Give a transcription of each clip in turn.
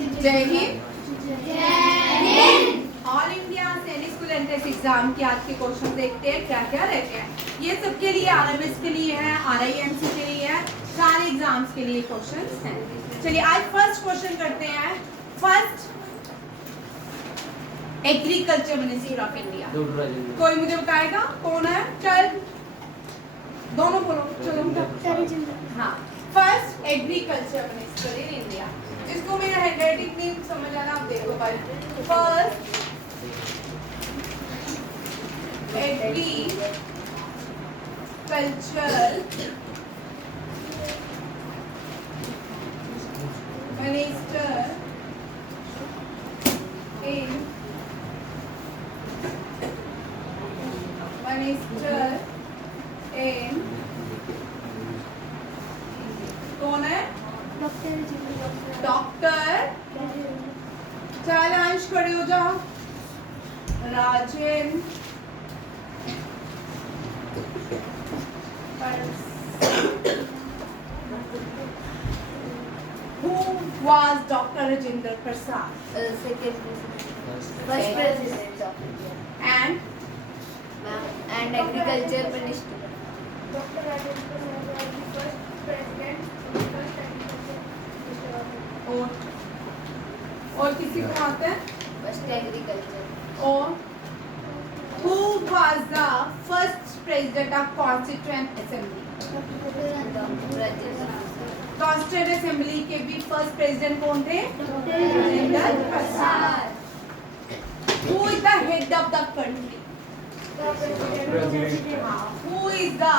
जय Hind. All India सैनिक school entrance exam के आज के क्वेश्चन देखते हैं क्या क्या रहते हैं। ये सबके लिए आरएमएस के लिए है, आरआईएमसी के लिए है, सारे एग्जाम्स के लिए क्वेश्चंस हैं। चलिए आज फर्स्ट क्वेश्चन करते हैं। First agriculture minister of India, कोई मुझे बताएगा कौन है? चल दोनों बोलो, चलो। हाँ, first agriculture minister in India. जिसको मेरा हैंडराइटिंग नहीं समझ आ रहा आप देखो भाई। फर्स्ट एग्रीकल्चर मिनिस्टर इन कौन है? डॉक्टर चल अंश खड़े हो जाओ। Rajendra Who was Dr. Rajendra Prasad? Second president. First president of India. And agriculture minister. Dr. Rajendra Prasad was the first president, first agriculture minister of India. और किसी को आते हैं? First agriculture. और who was the first president of Constituent Assembly? Constituent Assembly के भी first president कौन थे? Rajendra Prasad. Who is the head of the country? Who is the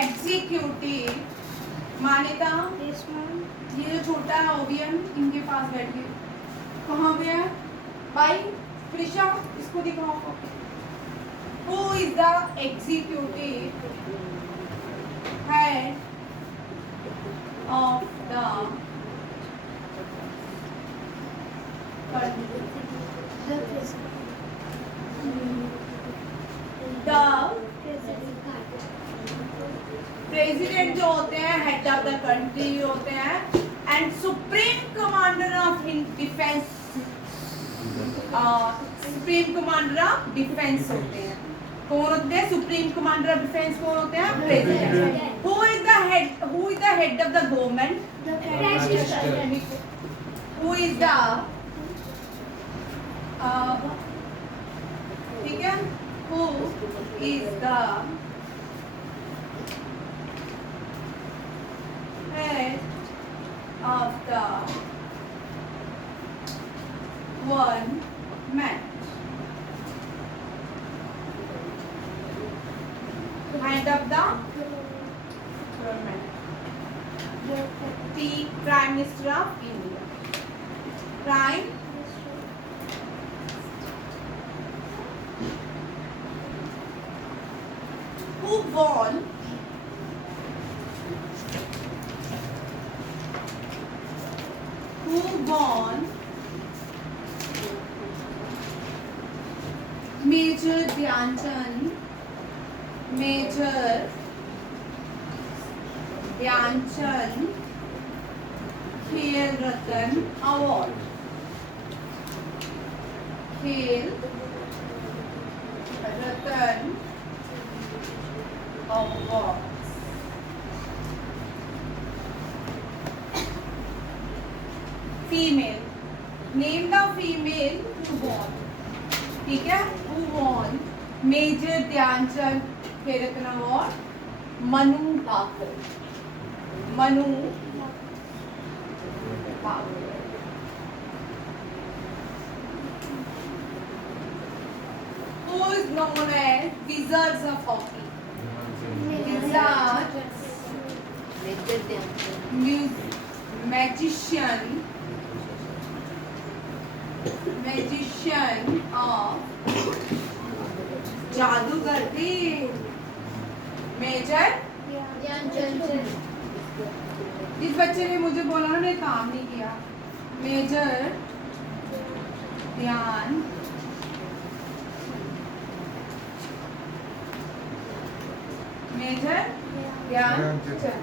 executive? मान्यता ये जो छोटा है ओबियन इनके पास बैठ के कहाँ पे है भाई? प्रिशा इसको दिखाओ। Who is the executive head of the country? President जो होते हैं हेड ऑफ द कंट्री होते हैं and supreme commander of defence, supreme commander of defence होते हैं। कौन होते हैं सुप्रीम कमांडर ऑफ डिफेंस? कौन होते हैं? President. Who is the head of the government? Who is the ठीक है, who is the head of the government? Head of the government. The Prime Minister of India. Prime who won Major Dhyanchand Khel Ratan Award. Khel Ratan Award. Female. Name the female who won. ठीक है, who won major Dhyanchand Khel Ratna award? Manu Bhaker. Manu Bhaker. Who is known as wizards of hockey? Wizards, magician of जादूगर थे। Major इस बच्चे ने मुझे बोला ना, मैं काम नहीं किया। Major Dhyan major Dhyan Chand.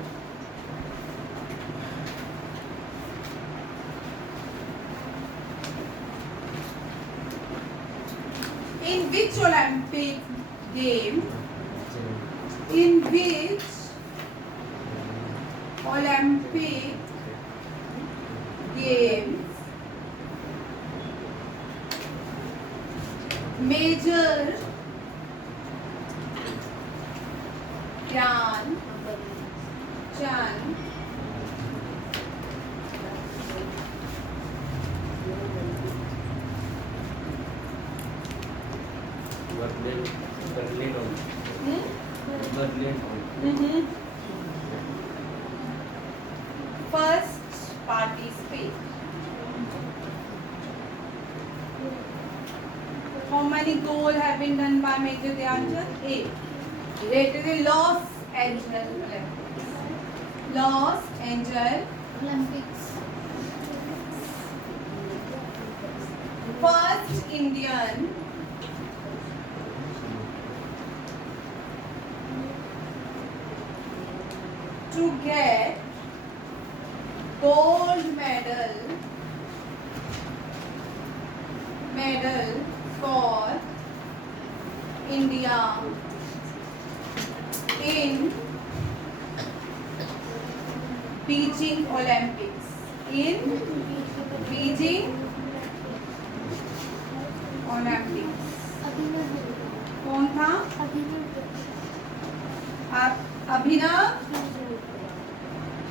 In which Olympic game? In which Olympic games Major Dhyan Chand first participate? How many goals have been done by Major Dhyan Chand? 8. Later the Los Angeles Olympics. Los Angeles Olympics. first Indian to get gold medal for India in Beijing Olympics. In Beijing Olympics. कौन था?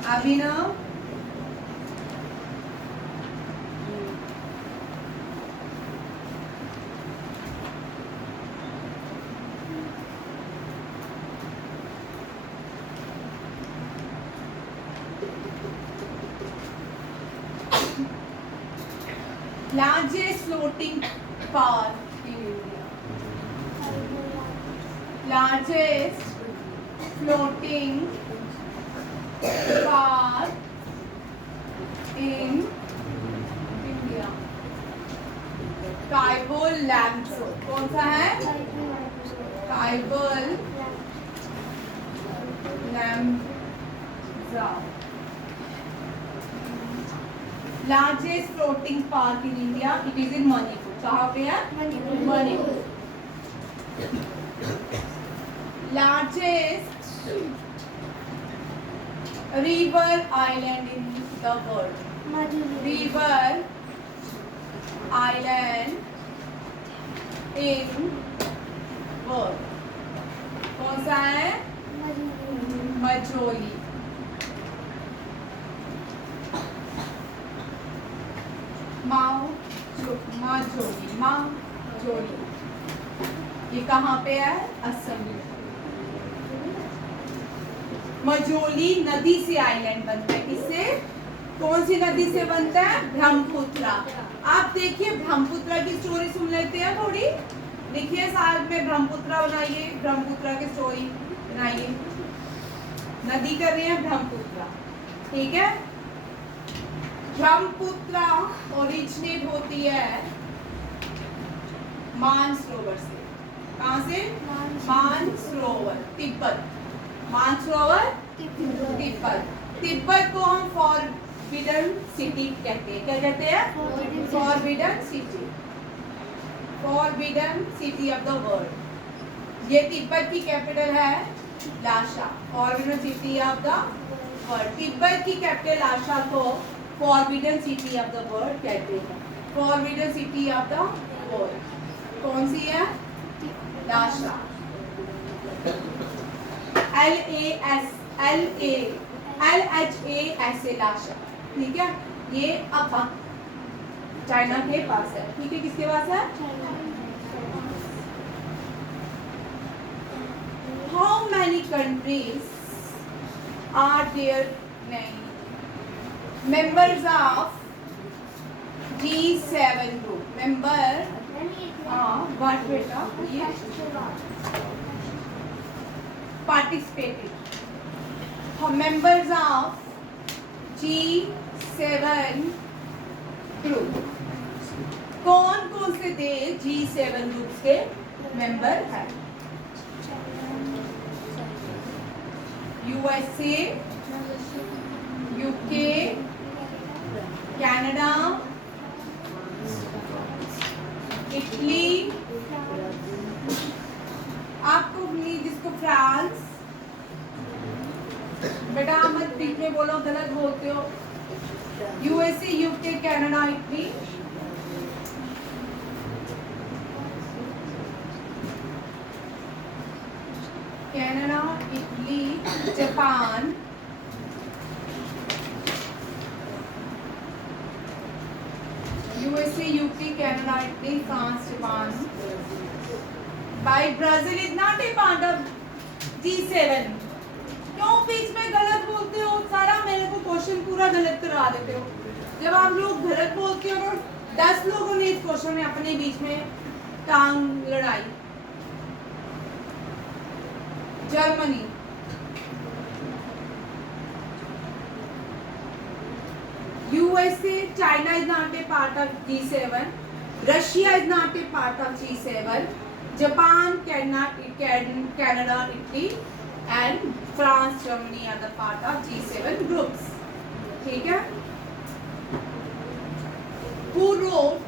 अभिनव largest floating park in India. Largest floating park in India. काइबोल लैम्पसो. कौन सा है? काइबोल लैम्पसो. Largest floating park in India. It is in Manipur. कहाँ पे है? Manipur. Largest river island in the world. River island in world. कौन सा है? मजोली. माजोली. ये कहाँ पे है? असम में. मजोली नदी से आइलैंड बनता है. किससे? कौन सी नदी से बनता है? ब्रह्मपुत्र. आप देखिए ब्रह्मपुत्र की स्टोरी सुन लेते हैं थोड़ी. लिखिए साथ में ब्रह्मपुत्र बनाइए. ब्रह्मपुत्र की स्टोरी बनाइए. नदी कर रहे हैं ब्रह्मपुत्र. ठीक है. ब्रह्मपुत्र ओरिजिनेट होती है मानसरोवर से. कहाँ से? मानसरोवर तिब्बत. मानसरोवर तिब्बत. तिब्बत को हम फॉरबिडन सिटी कहते हैं. क्या कहते हैं? Forbidden city. Forbidden city of the world. ये तिब्बत की कैपिटल है लाशा. Forbidden city of the world. Tibet की कैपिटल लाशा को forbidden city of the world कहते हैं. Forbidden city of the world कौन सी है? लाशा. LHA लाशा. ठीक है. ये अब चाइना के पास है. ठीक है. किसके पास है? How many countries are there? नहीं. Members of G7 group. Member. What बेटा? ये participated. Members of G7 group. कौन कौन से देश G7 ग्रुप के मेंबर हैं? USA, UK, कनाडा, इटली, बोलो गलत बोलते हो। USA, UK, Canada, Italy. Canada, Italy, Japan, USA, UK, Canada, Italy, France, Japan. By Brazil is not a part of G7। क्यों बीच में गलत बोलते हो? सारा मेरे को क्वेश्चन पूरा गलत करा देते हो। जब आप लोग गलत बोलते हो तो 10 लोगों ने इस क्वेश्चन में अपने बीच में टांग लड़ाई। Germany, USA, China is not a part of G7. Russia is not a part of G7. Japan, Canada, Italy, and France, Germany are the part of G7 groups. ठीक है? Who wrote?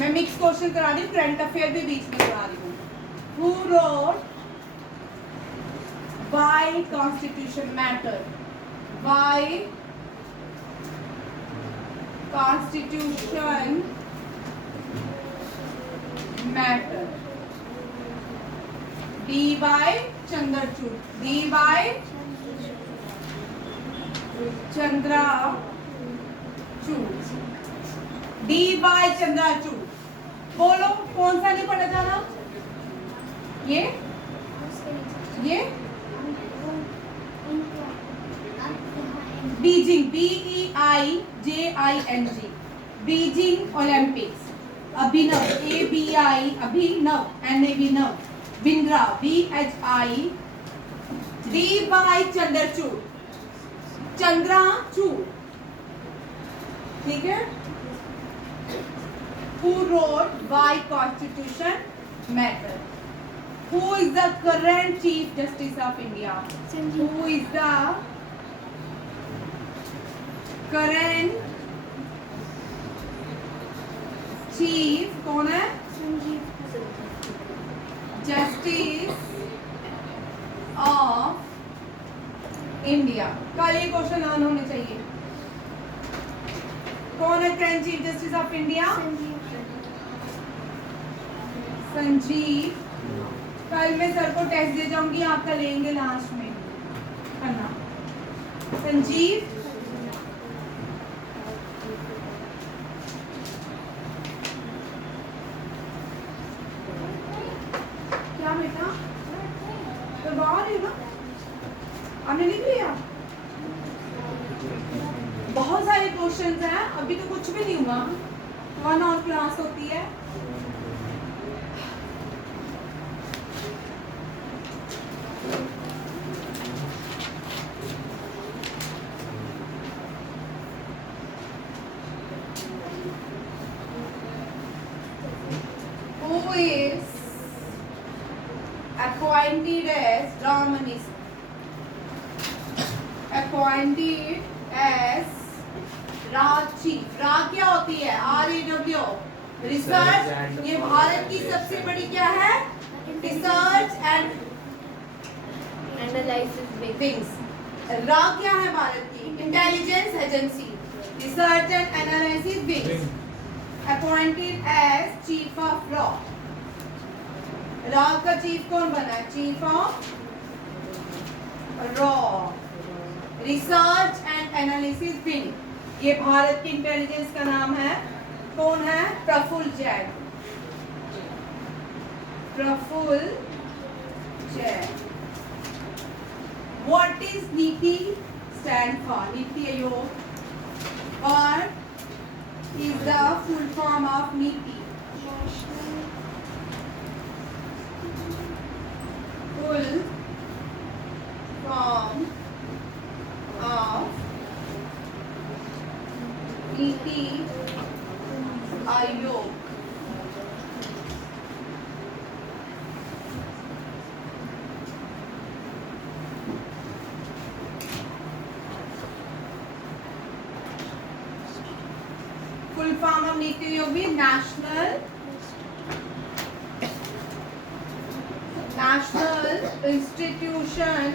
मैं mix question करा रही हूँ, current affair भी बीच में करा रही हूँ। Who wrote? Why Constitution matter? Why Constitution matter? D.Y. Chandrachud. D.Y. Chandrachud. D.Y. Chandrachud. बोलो कौन सा नहीं पढ़ा जाना? ये बीजिंग, BEIJING, बीजिंग ओलंपिक्स। अभिनव, ABI, अभिनव, NAV, Bindra, BHI, D.Y. Chandrachud, Chandrachud. ठीक है? Who wrote Why Constitution Matter? Who is the current Chief Justice of India? Who is the current Chief? कौन है? Justice of India। कल ये क्वेश्चन ऑन होने चाहिए। कौन है current chief justice of India? Sanjeev. कल मैं सर को टेस्ट दे जाऊंगी, आपका लेंगे लास्ट में करना। संजीव। क्या बेटा? तो बाहर है ना? आपने लिख लिया? बहुत सारे क्वेश्चंस हैं, अभी तो कुछ भी नहीं हुआ। 1 और क्लास होती है। Who is appointed as Dominus? Appointed as राग चीफ। राग क्या होती है? RAW, research. ये भारत की सबसे बड़ी क्या है? Research and analysis wings. राग क्या है भारत की? Intelligence agency, research and analysis wings. Appointed as chief of रॉ। राग का चीफ कौन बना है? चीफ ऑफ रॉ, रिसर्च एंड एनालिसिस विंग। ये भारत की इंटेलिजेंस का नाम है। कौन है? Praful Jain. Praful Jain. What is NITI stand for? NITI Aayog. What is the full form of नीति? Full form of NITI Aayog. Full form of NITI Aayog भी नेशनल इंस्टीट्यूशन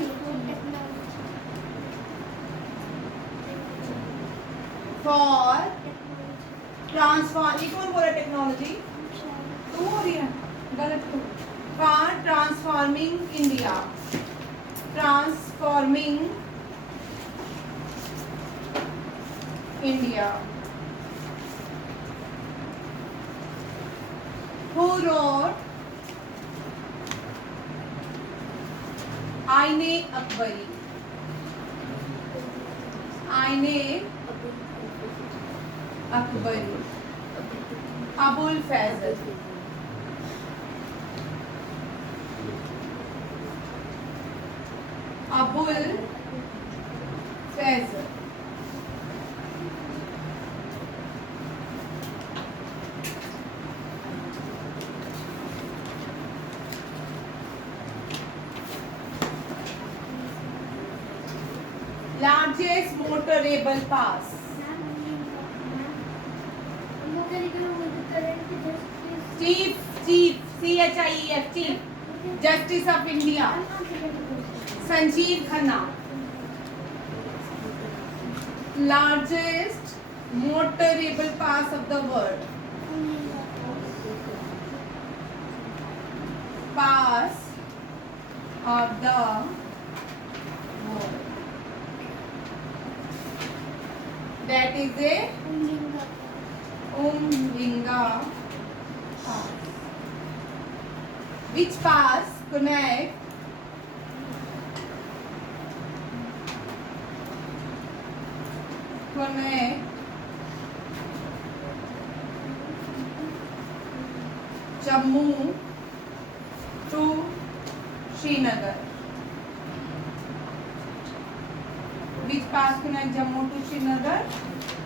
फॉर ट्रांसफॉर्म, ये कौन बोल रहा है टेक्नोलॉजी? तुम हो रही है गलत तुम। For transforming India, transforming India. Who wrote आईने अकबरी? आईने Akbari, Abul Faizal. Abul Faizal. Largest motorable pass. Chief, CHIEF, Chief Justice of India, Sanjeev Khanna. Largest motorable pass of the world. Pass of the world. That is a Umlinga pass. Which pass connect Jammu to Srinagar? Which pass connect Jammu to Srinagar?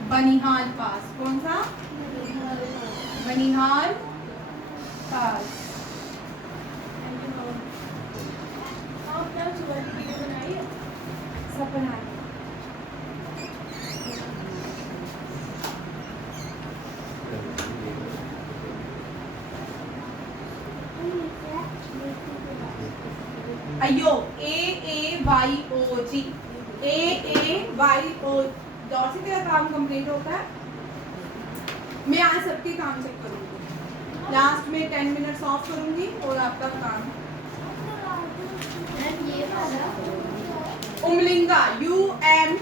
Banihal पास। कौन सा? बनिहाल पास। सब बनाए। अयो AAYOG, AAYO दौर से तेरा काम complete होता है। मैं आज सबके काम चेक करूंगी, लास्ट में 10 मिनट्स ऑफ करूंगी और आपका काम। उमलिंगा, UMLING।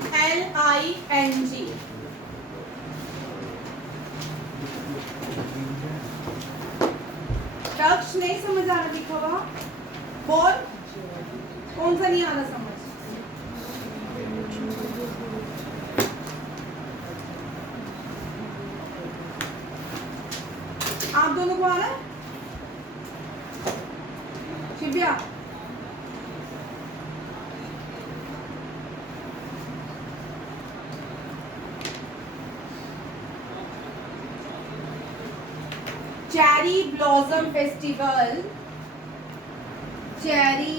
टक्ष नहीं समझ आ रहा लिखा हुआ? बोल, कौन सा नहीं आ रहा समझ? आप दोनों को आ रहा है? शिव्या, cherry blossom festival, cherry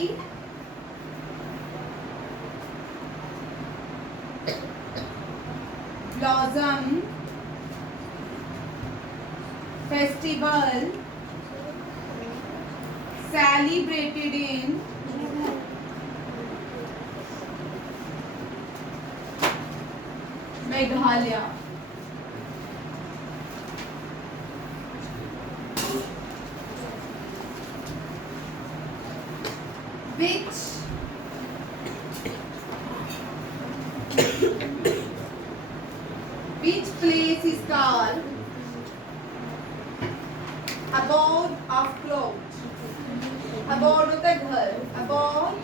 blossom festival celebrated in Meghalaya. Which place is called abode of clouds? Abode होता है घर, abode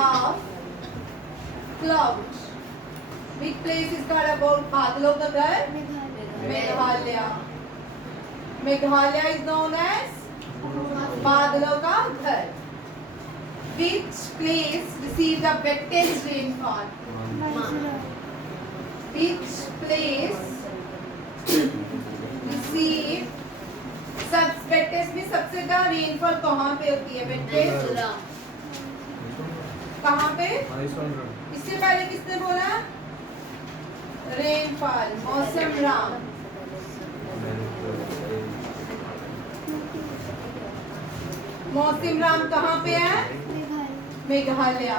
of clouds. Which place is called abode? बादलों का घर? Meghalaya. Meghalaya is known as बादलों का घर. Which place receives the wettest rainfall? Which place receive wettest में सबसे ज्यादा रेनफॉल कहाँ पे होती है? wettest कहाँ पे? इससे पहले किसने बोला? रेनफॉल, मौसम राम. मौसम राम कहाँ पे है? मेघालय.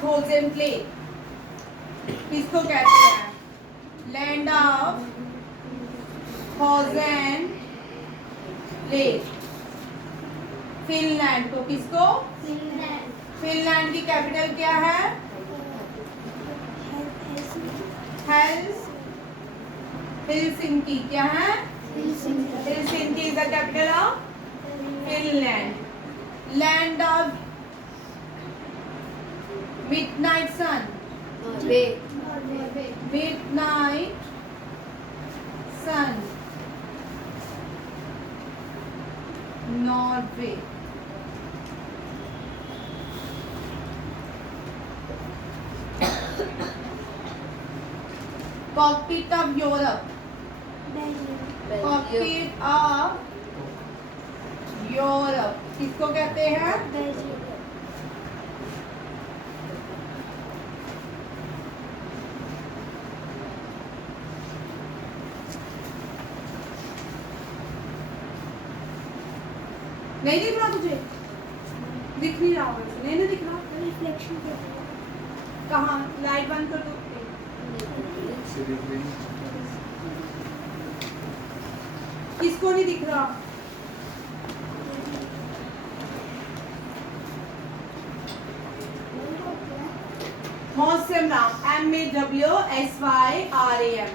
फ्रोजन प्लेन किसको कहते हैं? Land of frozen plain. Finland को किसको? फिनलैंड की कैपिटल क्या है? हेलसिंकी। क्या है? Helsinki is the capital of Finland. Land of midnight sun, midnight sun, Norway. Cockpit of Europe, cockpit of Europe किसको कहते हैं? नहीं दिख रहा तुझे? दिख नहीं रहा होगा, नहीं दिख रहा। रिफ्लेक्शन कहाँ? लाइट बंद कर दो। किसको नहीं दिख रहा? मौसम राम, MAWSYRAM,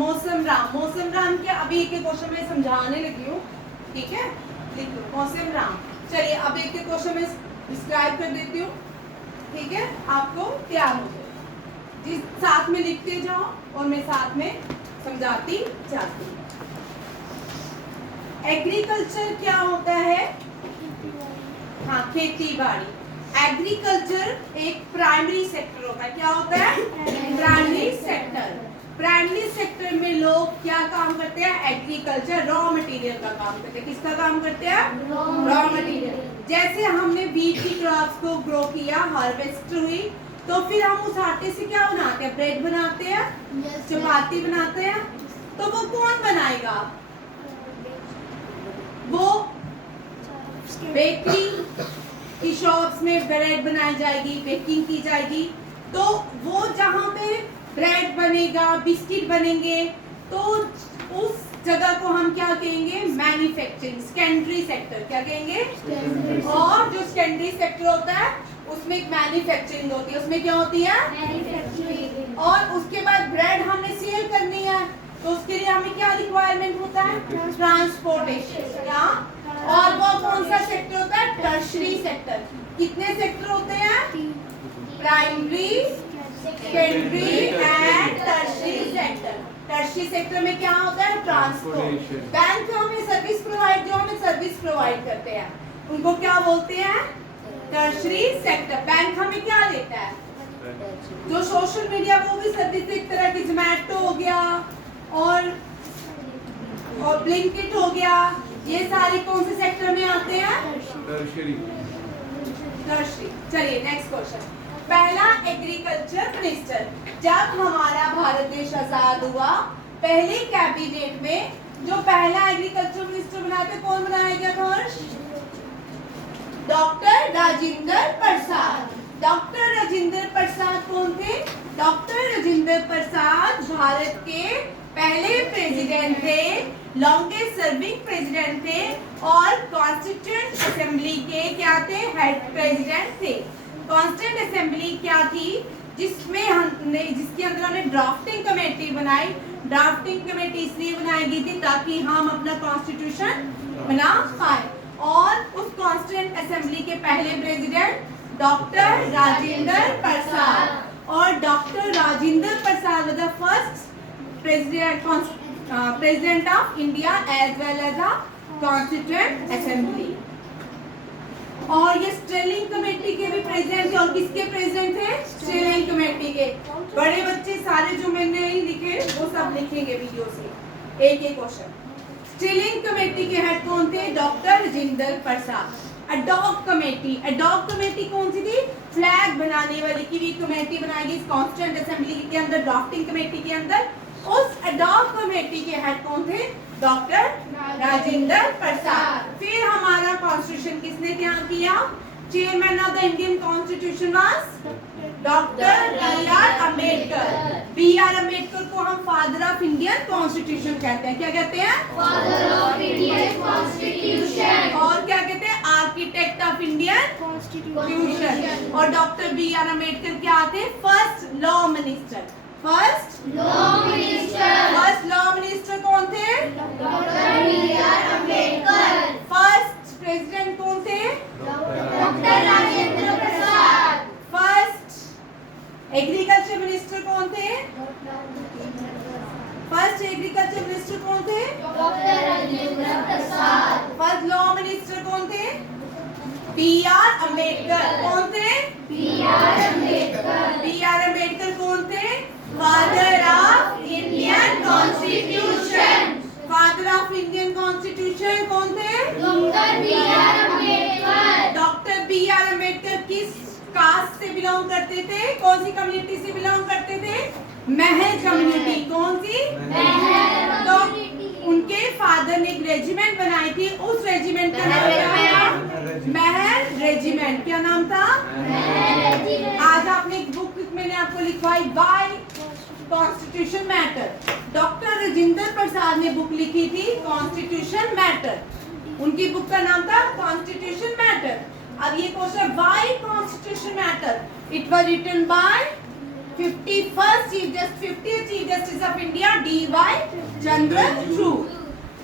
मौसम राम। मौसम राम क्या? अभी एक क्वेश्चन में समझाने लगी हूँ, ठीक है? लिख लो मौसम राम। चलिए अब एक क्वेश्चन में डिस्क्राइब कर देती हूँ, ठीक है? आपको तैयार हो जाए, जिस साथ में लिखते जाओ और मैं साथ में समझाती जाती हूँ। एग्रीकल्चर क्या होता है? हाँ, खेती बाड़ी। एग्रीकल्चर एक प्राइमरी सेक्टर होता है। क्या होता है? Primary sector. प्राइमरी सेक्टर में लोग क्या काम करते हैं? एग्रीकल्चर, रॉ मटेरियल का काम करते हैं। किसका काम करते हैं? Raw material. जैसे हमने वीट की क्रॉप्स को ग्रो किया, हार्वेस्ट हुई, तो फिर हम उस आटे से क्या बनाते हैं? ब्रेड बनाते हैं, चपाती बनाते हैं। तो वो कौन बनाएगा? वो बेकरी की शॉप्स में ब्रेड बनाई जाएगी, बेकिंग की जाएगी। तो वो जहाँ पे ब्रेड बनेगा, बिस्किट बनेंगे, तो उस जगह को हम क्या कहेंगे? Manufacturing, secondary sector. क्या कहेंगे? और जो सेकेंडरी सेक्टर होता है उसमें एक मैन्युफैक्चरिंग होती है। उसमें क्या होती है? मैन्युफैक्चरिंग। और उसके बाद ब्रेड हमने सेल करनी है, तो उसके लिए हमें क्या रिक्वायरमेंट होता है? ट्रांसपोर्टेशन। क्या? और वो कौन सा सेक्टर होता है? Tertiary sector. कितने सेक्टर होते हैं? Primary, secondary and tertiary sector. Tertiary sector में क्या होता है? ट्रांसपोर्ट। बैंक हमें सर्विस प्रोवाइड, जो हमें सर्विस प्रोवाइड करते हैं उनको क्या बोलते हैं? Tertiary sector. बैंक हमें क्या देता है? जो सोशल मीडिया, वो भी सर्विस एक तरह की, जोमैटो हो गया और ब्लिंकिट हो गया। ये सारे कौन से सेक्टर में आते हैं? टर्शरी। टर्शरी। चलिए नेक्स्ट क्वेश्चन। पहला एग्रीकल्चर मिनिस्टर। जब हमारा भारत देश आजाद हुआ, पहले कैबिनेट में जो पहला एग्रीकल्चर मिनिस्टर बनाए थे, कौन बनाया गया था? डॉक्टर राजेंद्र प्रसाद। डॉक्टर राजेंद्र प्रसाद कौन थे? डॉक्टर राजेंद्र प्रसाद भारत के पहले प्रेसिडेंट थे, लॉन्गेस्ट सर्विंग प्रेसिडेंट थे और कॉन्स्टिट्यूएंट असेंबली के क्या थे? हेड प्रेसिडेंट थे। कॉन्स्टिट्यूएंट असेंबली क्या थी? जिसमें हमने, जिसके अंदर हमने ड्राफ्टिंग कमेटी बनाई। ड्राफ्टिंग कमेटी इसलिए बनाई गई थी ताकि हम अपना कॉन्स्टिट्यूशन बना पाए। और उस कॉन्स्टिट्यूएंट असेंबली के पहले प्रेसिडेंट डॉक्टर राजेंद्र प्रसाद। और doctor Rajendra Prasad was the first president of India as well as a constituent assembly। और ये स्टेलिंग कमेटी के भी प्रेसिडेंट थे। और किसके प्रेसिडेंट थे? स्टेलिंग कमेटी के। बड़े बच्चे सारे जो मैंने नहीं लिखे वो सब लिखेंगे वीडियो से, एक एक क्वेश्चन। स्टेलिंग कमेटी के हेड कौन थे? डॉक्टर राजेंद्र प्रसाद। अडॉक कमेटी, अडॉक कमेटी कौन सी थी? फ्लैग बनाने वाली की भी कमेटी बनाई गई कॉन्स्टिट्यूएंट असेंबली के अंदर, ड्राफ्टिंग कमेटी के अंदर। उस अडॉक कमेटी के हेड कौन थे? डॉक्टर राजेंद्र प्रसाद। फिर हमारा कॉन्स्टिट्यूशन किसने तैयार किया? Chairman of the Indian Constitution was Dr. B.R. Ambedkar. B.R. Ambedkar को हम Father of Indian Constitution कहते हैं. क्या कहते हैं? Father of Indian Constitution. और क्या कहते हैं? Architect of Indian Constitution. और Dr. B.R. Ambedkar क्या आते हैं? First Law Minister. First Law Minister. First Law Minister कौन थे? Dr. B.R. Ambedkar. First President कौन थे? Dr. Rajendra Prasad. First Agriculture Minister कौन थे? First Agriculture Minister कौन थे? Dr. Rajendra Prasad. First Law Minister कौन थे? B.R. Ambedkar. कौन थे? B.R. Ambedkar. B.R. Ambedkar कौन थे? Father of Indian Constitution. Father of Indian Constitution कौन थे? Dr. B.R. Ambedkar. Doctor B.R. Ambedkar किस कास्ट से बिलोंग करते थे? कौन सी कम्युनिटी से बिलोंग करते थे? महल कम्युनिटी. कौन सी? महल तो कम्युनिटी. उनके फादर ने एक रेजिमेंट बनाई थी. उस रेजिमेंट का नाम क्या था? महल रेजिमेंट. क्या नाम था? महल रेजिमेंट. आज आपने एक बुक मैंने आपको लिखवाई why constitution matter. Doctor Rajendra Prasad ने बुक लिखी थी कॉन्स्टिट्यूशन मैटर. उनकी बुक का नाम था कॉन्स्टिट्यूशन मैटर. अब ये question why constitution matter. It was written by 50th Chief Justice of India D.Y. Chandrachud.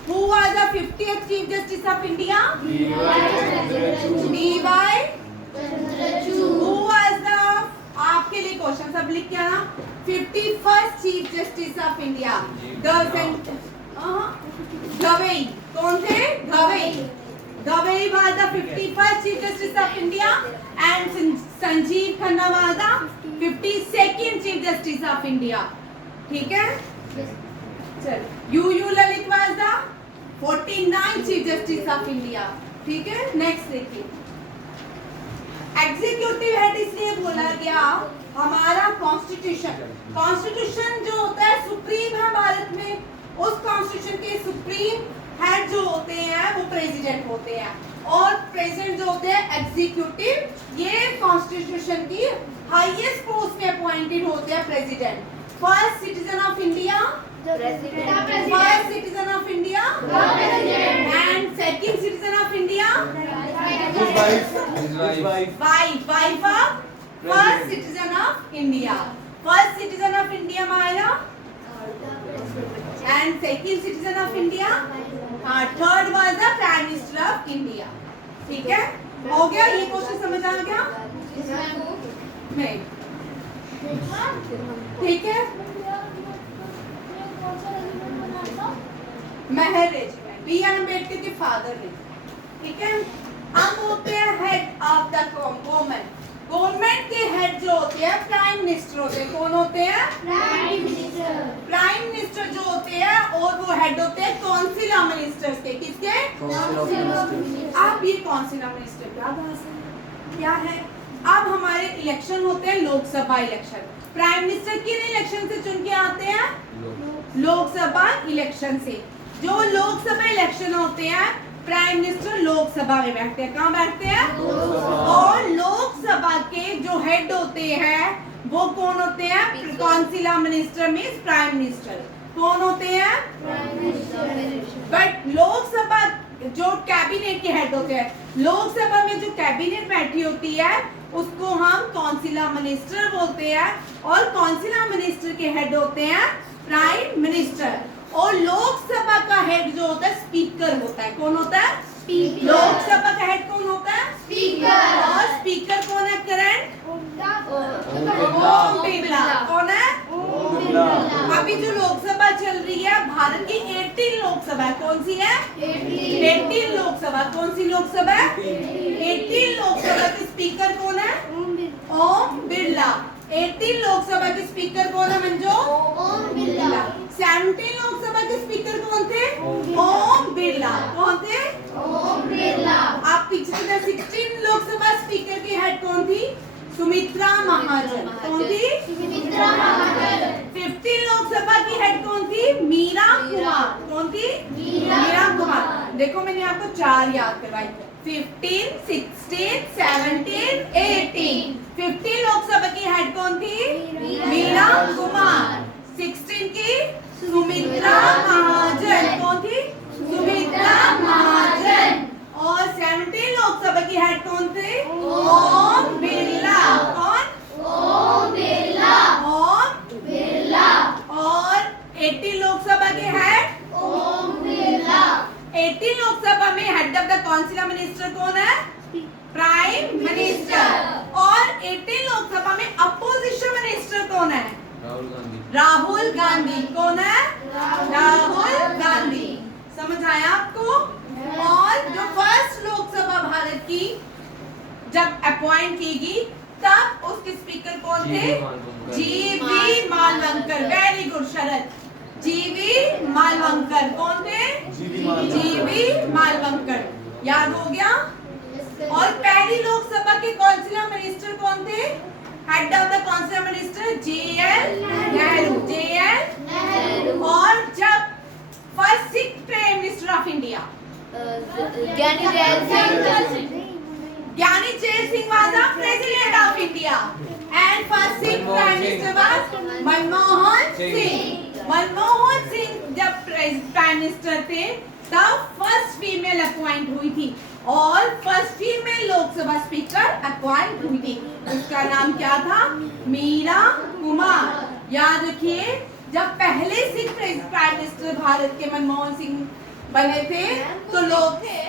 Who was the 50th Chief Justice of India? D.Y. Chandrachud. Who was the आपके लिए question सब लिख के आना. 51st Chief Justice of India Gavai. कौन थे? Gavai. Gavai was the 51st Chief Justice of India and Sanjeev Khanna was the 52nd Chief Justice of India. ठीक है? चल. U.U. Lalit was the 49th Chief Justice of India. ठीक है? नेक्स्ट देखिए. एग्जीक्यूटिव हेड इसलिए बोला गया हमारा कॉन्स्टिट्यूशन जो होता है सुप्रीम है भारत में. उस कॉन्स्टिट्यूशन के सुप्रीम हेड जो होते हैं वो प्रेसिडेंट होते हैं और प्रेसिडेंट जो होते हैं एग्जीक्यूटिव. ये कॉन्स्टिट्यूशन की हाईएस्ट पोस्ट में अपॉइंटेड होते हैं president. First citizen of India first citizen of India and second citizen of India wife of first citizen of India. First citizen of India Maya and second citizen of India. Third was the prime minister of India. ठीक है? हो गया. ये question समझ आ गया? नहीं. ठीक है. महल रेजिमेंट B.R. अम्बेडकर के फादर ने. ठीक है. हम होते हैं head of the government. Government के हेड जो होते हैं प्राइम मिनिस्टर होते हैं. कौन होते हैं? Prime minister. प्राइम मिनिस्टर जो होते हैं और वो हेड होते हैं काउंसिल ऑफ मिनिस्टर्स के. किसके? अब ये काउंसिल ऑफ मिनिस्टर क्या बात है? क्या है? अब हमारे इलेक्शन होते हैं लोकसभा इलेक्शन. प्राइम मिनिस्टर किन इलेक्शन से चुन के आते हैं? लोकसभा इलेक्शन से. जो लोकसभा इलेक्शन होते हैं प्राइम मिनिस्टर लोकसभा में बैठते हैं. कहाँ बैठते हैं? और लोकसभा के जो हेड होते हैं वो कौन होते हैं? Council of minister means prime minister. कौन होते हैं? बट लोकसभा जो कैबिनेट के हेड होते हैं, लोकसभा में जो कैबिनेट बैठी होती है उसको हम काउंसिल ऑफ मिनिस्टर बोलते हैं और काउंसिल ऑफ मिनिस्टर के हेड होते हैं प्राइम मिनिस्टर. और लोकसभा का हेड जो होता है स्पीकर होता है. कौन होता है? स्पीकर. लोकसभा का हेड कौन होता है? स्पीकर. और स्पीकर कौन है करंट? ओम बिरला. कौन है? अभी जो लोकसभा चल रही है भारत की 18 लोकसभा है. कौन सी है? 18 लोकसभा. कौन सी लोकसभा है? 18 लोकसभा के स्पीकर कौन है? ओम बिरला. 18 लोकसभा के स्पीकर कौन है मंजो? ओम बिरला. 17 लोकसभा के स्पीकर कौन थे? ओम बिरला. कौन थे? ओम बिरला. आप पिछले 16 लोकसभा स्पीकर की हेड कौन थी? सुमित्रा महाजन. कौन थी? सुमित्रा महाजन. 15 लोकसभा की हेड कौन थी? मीरा कुमार. कौन थी? मीरा कुमार. देखो मैंने आपको 4 याद करवाई. 15, 16, 17, 18। 15 लोकसभा की हेड कौन थी? मीरा कुमार। 16 की सुमित्रा महाजन। कौन थी? सुमित्रा महाजन। और 17 लोकसभा की हेड कौन थे? ओम बिरला। कौन? ओम बिरला। ओम बिरला। और 18 लोकसभा के हेड? ओम बिरला। 18 लोकसभा में head of the council of minister कौन है? Prime minister. और 18 लोकसभा में अपोजिशन मिनिस्टर कौन है? राहुल गांधी। कौन है? राहुल गांधी। समझ आया आपको? और जो फर्स्ट लोकसभा भारत की जब अपॉइंट की गई तब उसके स्पीकर कौन थे? जीवी मालवंकर। वेरी गुड शरद। जीवी मालवंकर। कौन थे? जीवी मालवंकर। याद हो गया? और पहली लोकसभा के काउंसिल ऑफ मिनिस्टर कौन थे? Head of the council of minister JL Nehru. JL Nehru. और जब first Sikh prime minister of India Giani Zail Singh. Gyani Jail Singh was the president of India and first Sikh prime minister was Manmohan Singh. Manmohan Singh जब prime minister थे तब first female appoint हुई थी और first female Lok Sabha speaker appoint हुई थी। उसका नाम क्या था? मीरा कुमार। याद रखिए, जब पहले सिख प्राइम मिनिस्टर भारत के मनमोहन सिंह बने थे तो लोग थे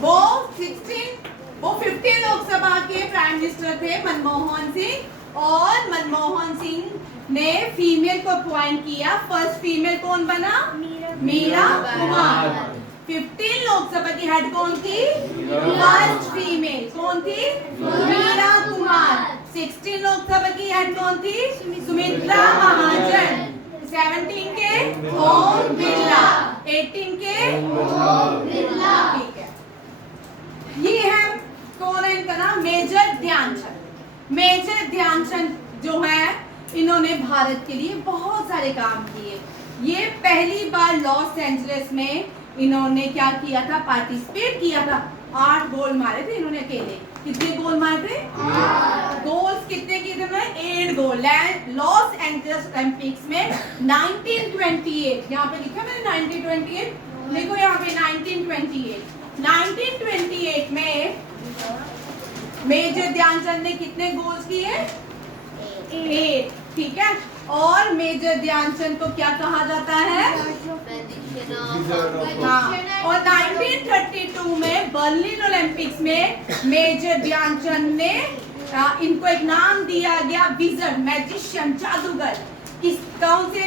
वो 15 लोकसभा के प्राइम मिनिस्टर थे मनमोहन सिंह और मनमोहन सिंह ने फीमेल को अपॉइंट किया। फर्स्ट फीमेल कौन बना? मीरा कुमार। 15 लोकसभा की हेड कौन थी? फर्स्ट फीमेल कौन थी? मीरा कुमार। 16 लोकसभा की हेड कौन थी? सुमित्रा महाजन। 17 के ओम बिरला। 18 के ओम बिरला। ठीक है, ये है कौन है? इनका नाम मेजर ध्यानचंद। मेजर ध्यानचंद जो है इन्होंने भारत के लिए बहुत सारे काम किए। ये पहली बार लॉस एंजलिस में इन्होंने क्या किया था? पार्टिसिपेट किया था। 8 गोल मारे थे इन्होंने अकेले। कितने गोल मारे थे? 8 गोल्स। कितने किए थे इन्होंने? 8 गोल। लॉस एंजलिस ओलंपिक्स में 1928, यहाँ पे लिखा मैंने 1928, देखो यहाँ पे 1928 में मेजर ध्यानचंद ने कितने गोल्स किए? 8। ठीक है, और मेजर ध्यानचंद को क्या कहा जाता है? हाँ, और 1932 में बर्लिन ओलंपिक्स में मेजर ध्यानचंद ने इनको एक नाम दिया गया, विजर्ड, मैजिशियन, जादूगर। किस कौन से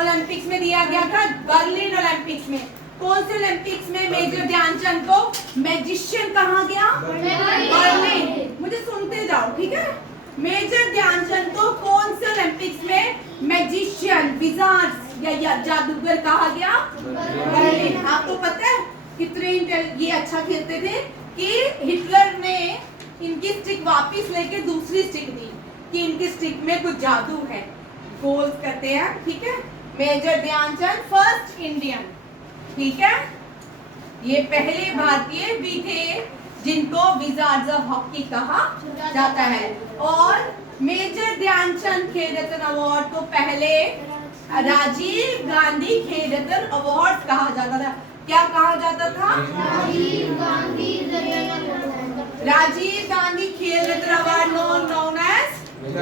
ओलंपिक्स में दिया गया था? बर्लिन ओलंपिक्स में। कौन से ओलंपिक्स में मेजर ध्यानचंद को मैजिशियन कहा गया? बर्लिन। मुझे सुनते जाओ, ठीक है? मेजर ध्यानचंद को कौन से ओलंपिक्स में मैजिशियन, विजार्ड या जादूगर कहा गया? बर्लिन। आपको पता है कितने ये अच्छा खेलते थे कि हिटलर ने इनकी स्टिक वापस लेके दूसरी स्टिक दी कि इनकी स्टिक में कुछ जादू है। गोल्स करते हैं, ठीक है? मेजर ध्यानचंद फर्स्ट इंडियन, ठीक है? ये पहले भारतीय भी थे जिनको विजार्ड्स ऑफ हॉकी कहा जाता है। और मेजर ध्यानचंद खेल रत्न अवार्ड को पहले राजीव गांधी खेल रत्न अवार्ड कहा जाता था। क्या कहा जाता था? Rajiv Gandhi Khel Ratna award known as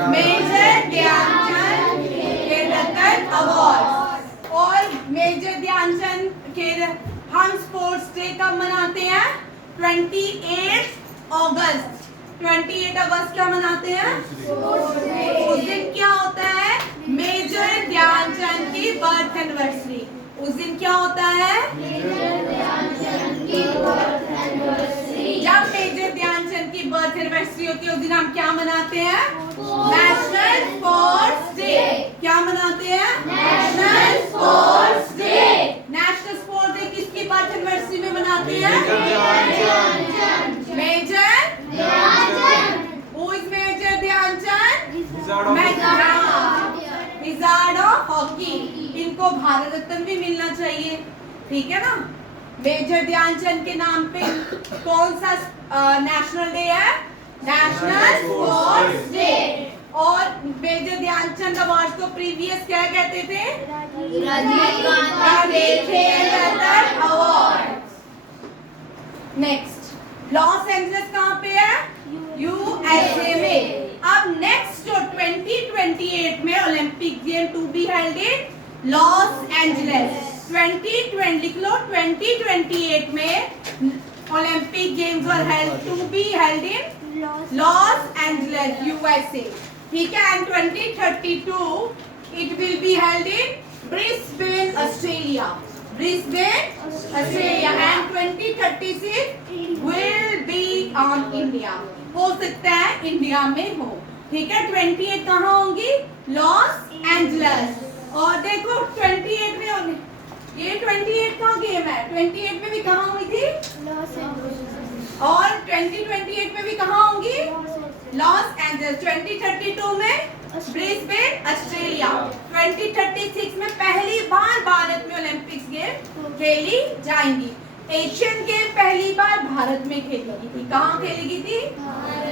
major Dhyanchand Khel Ratna award. और मेजर ध्यानचंद खेल हम स्पोर्ट्स डे कब मनाते हैं? 28 अगस्त। 28 अगस्त क्या मनाते हैं? उस दिन क्या होता है? मेजर ध्यानचंद की बर्थ एनिवर्सरी। उस दिन क्या होता है? जब मेजर ध्यानचंद की बर्थ एनिवर्सरी होती है उस दिन हम क्या मनाते हैं? National sports day. क्या मनाते हैं? National sports day. National sports day किसकी बर्थ एनिवर्सरी में मनाते हैं? Major Dhyan Chand. Who is major Dhyan Chand? Wizard of hockey. इनको भारत रत्न भी मिलना चाहिए, ठीक है ना। मेजर ध्यानचंद के नाम पे कौन सा नेशनल डे है? National sports day. और मेजर ध्यानचंद अवार्ड को प्रीवियस क्या कहते थे? Rajiv Gandhi Khel Ratna award. Next, Los Angeles कहाँ पे है? यूएसए में। अब नेक्स्ट जो 2028 में Olympic game to be held in Los Angeles. 2020 लिख लो, 2028 में Olympic games were held to be held in Los Angeles USA, ठीक है। And 2032 it will be held in Brisbane Australia, Brisbane Australia. And 2036 will be on India, हो सकता है India में हो, ठीक है। 28 कहाँ होंगी? Los Angeles. और देखो 28 में होंगे, ये 28 का गेम है, 28 में भी कहाँ हुई थी? और 2028 में भी कहाँ होंगी? Los Angeles. 2032 में ब्रिस्बेन ऑस्ट्रेलिया। 2036 में पहली बार भारत में ओलंपिक्स गेम खेली जाएंगी। एशियन गेम पहली बार भारत में खेलेगी थी, कहाँ खेलेगी थी?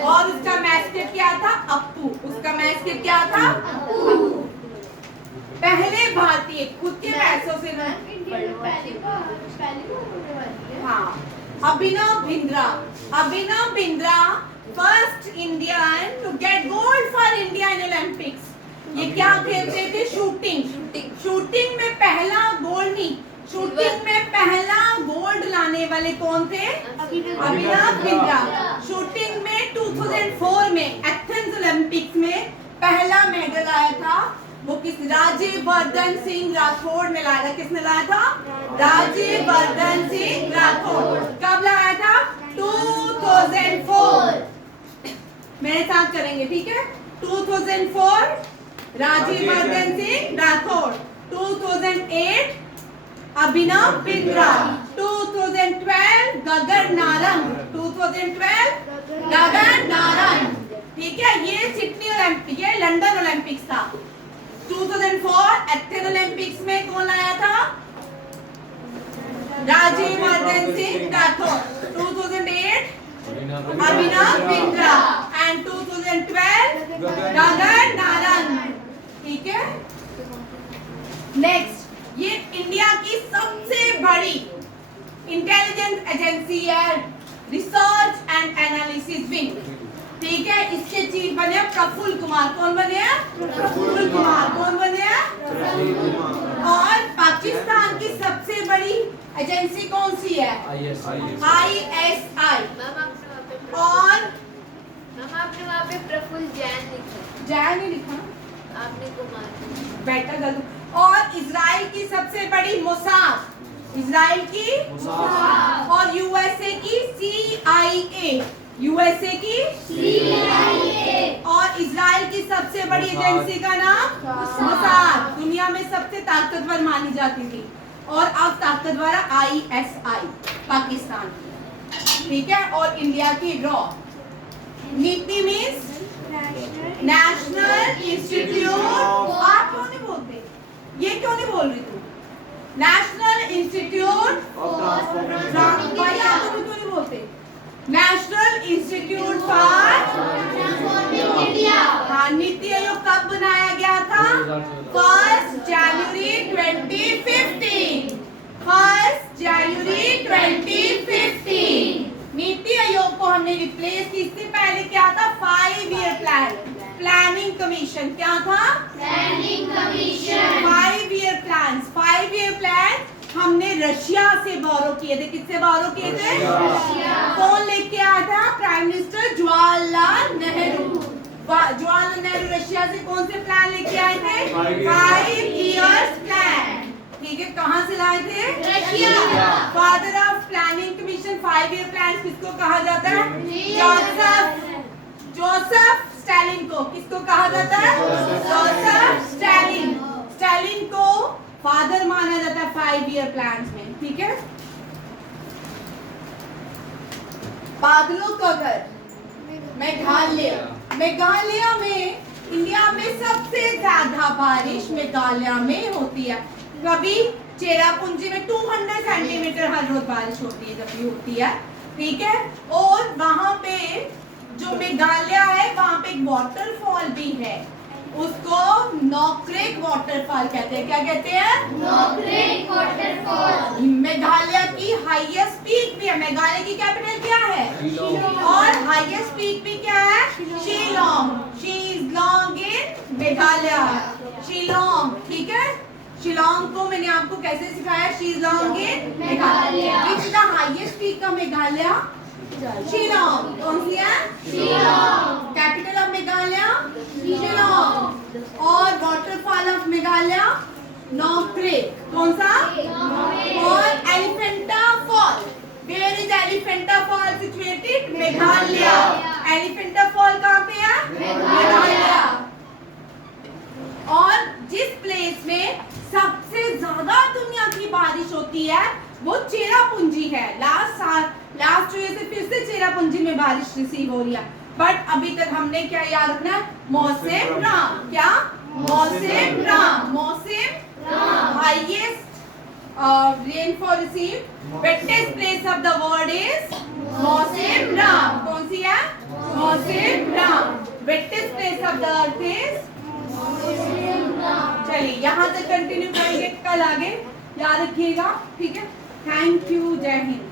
और उसका मैस्कट क्या था? अप्पू। उसका मैस्कट क्या था? अप्पू। पहले भारतीय खुद के पैसों से हाँ, Abhinav Bindra. Abhinav Bindra first Indian to get gold for India in Olympics. ये क्या खेलते थे? शूटिंग। शूटिंग में पहला गोल्ड नहीं, शूटिंग में पहला गोल्ड लाने वाले कौन थे? अभिनव बिंद्रा। शूटिंग में 2004 में एथेंस ओलंपिक्स में पहला मेडल आया था, वो किस? राज्यवर्धन सिंह राठौड़ ने लाया था। किसने लाया था? राज्यवर्धन सिंह राठौड़। कब लाया था? 2004। मेरे साथ करेंगे, ठीक है। 2004 राज्यवर्धन सिंह राठौड़। 2008 अभिनव बिंद्रा। 2012 गगन नारंग। 2012 गगन नारंग, ठीक है। ये सिडनी ओलंपिक, ये लंदन ओलंपिक्स था। 2004 एथेंस ओलंपिक्स में कौन आया था? राज्यवर्धन सिंह राठौड़। 2008 अभिनव बिंद्रा एंड 2012 गगन नारंग, ठीक है। नेक्स्ट, ये इंडिया की सबसे बड़ी इंटेलिजेंस एजेंसी है, रिसर्च एंड एनालिसिस विंग, ठीक है। इसके चीफ बने प्रफुल्ल कुमार। कौन बने? प्रफुल्ल कुमार। कौन बने? और पाकिस्तान की सबसे बड़ी एजेंसी कौन सी है? ISI। और आपने वहाँ पे प्रफुल्ल जैन लिखा। जैन नहीं लिखा, आपने कुमार। बेटा गलत। और इजराइल की सबसे बड़ी मोसाद, इजराइल की मोसाद। और यूएसए की CIA, यूएसए की CIA। और इजराइल की सबसे बड़ी एजेंसी का नाम मोसाद। दुनिया में सबसे ताकतवर मानी जाती थी और अब ताकतवर ISI पाकिस्तान की, ठीक है। और इंडिया की रॉ। नीति मीन्स नेशनल इंस्टीट्यूट। आप क्यों नहीं बोलते? ये क्यों नहीं बोल रही तू? नेशनल इंस्टीट्यूट भाई, आप क्यों नहीं बोलते? National institute for India. हाँ, नीति आयोग कब बनाया गया था? 1 जनवरी 2015। 1 जनवरी 2015 नीति आयोग को हमने रिप्लेस की। इससे पहले क्या था? 5 ईयर प्लान, प्लानिंग कमीशन। क्या था? Planning commission. 5 year plan. 5 year plan हमने रशिया से बोरो किए थे। किससे बोरो किए थे? कौन लेके आया था? Prime minister Jawaharlal Nehru. Jawaharlal Nehru Russia से कौन से प्लान लेके आए थे? 5 इयर्स प्लान, ठीक है। कहाँ से लाए थे? Russia. Father of planning commission 5 year plan किसको कहा जाता है? जोसेफ स्टालिन को। किसको कहा जाता है? Joseph Stalin. स्टालिन को फादर माना जाता है 5 ईयर प्लान में, ठीक है। बादलों का घर मेघालय। मेघालय में इंडिया में सबसे ज्यादा बारिश मेघालय में होती है। कभी चेरापूंजी में 200 सेंटीमीटर हर रोज बारिश होती है, जब भी होती है, ठीक है। और वहां पे जो मेघालय है वहां पे एक वाटरफॉल भी है, उसको नॉक्रेक वाटरफॉल कहते हैं। क्या कहते हैं? नॉक्रेक वाटरफॉल। मेघालय की हाईएस्ट पीक भी है। मेघालय की कैपिटल क्या है? और हाईएस्ट पीक भी क्या है? शिलोंग। शिलोंग इन मेघालय, शिलोंग, ठीक है। शिलोंग को मैंने आपको कैसे सिखाया? Shillong in Meghalaya. Which is the highest peak of Meghalaya? Shillong. कौन सी है? शिलोंग। Capital of Meghalaya? शिलोंग। और वाटरफॉल ऑफ मेघालय? नॉक्रेक। कौन सा? और Elephanta fall. Where is Elephanta fall situated? Meghalaya. Elephanta fall कहाँ पे है? मेघालय। और जिस प्लेस में सबसे ज्यादा दुनिया की बारिश होती है वो चेरापूंजी है। लास्ट ईयर से फिर से चेरापूंजी में बारिश रिसीव हो रही है, बट अभी तक हमने क्या याद रखना है? मौसम राम। क्या? मौसम राम। मौसम Ram. Highest rainfall receive, wettest place of the world is मौसम राम। कौन सी है? मौसम Ram. Wettest place of the earth is मौसम राम। चलिए यहाँ तक कंटिन्यू करेंगे, कल आगे याद रखिएगा, ठीक है। थैंक यू, जय हिंद।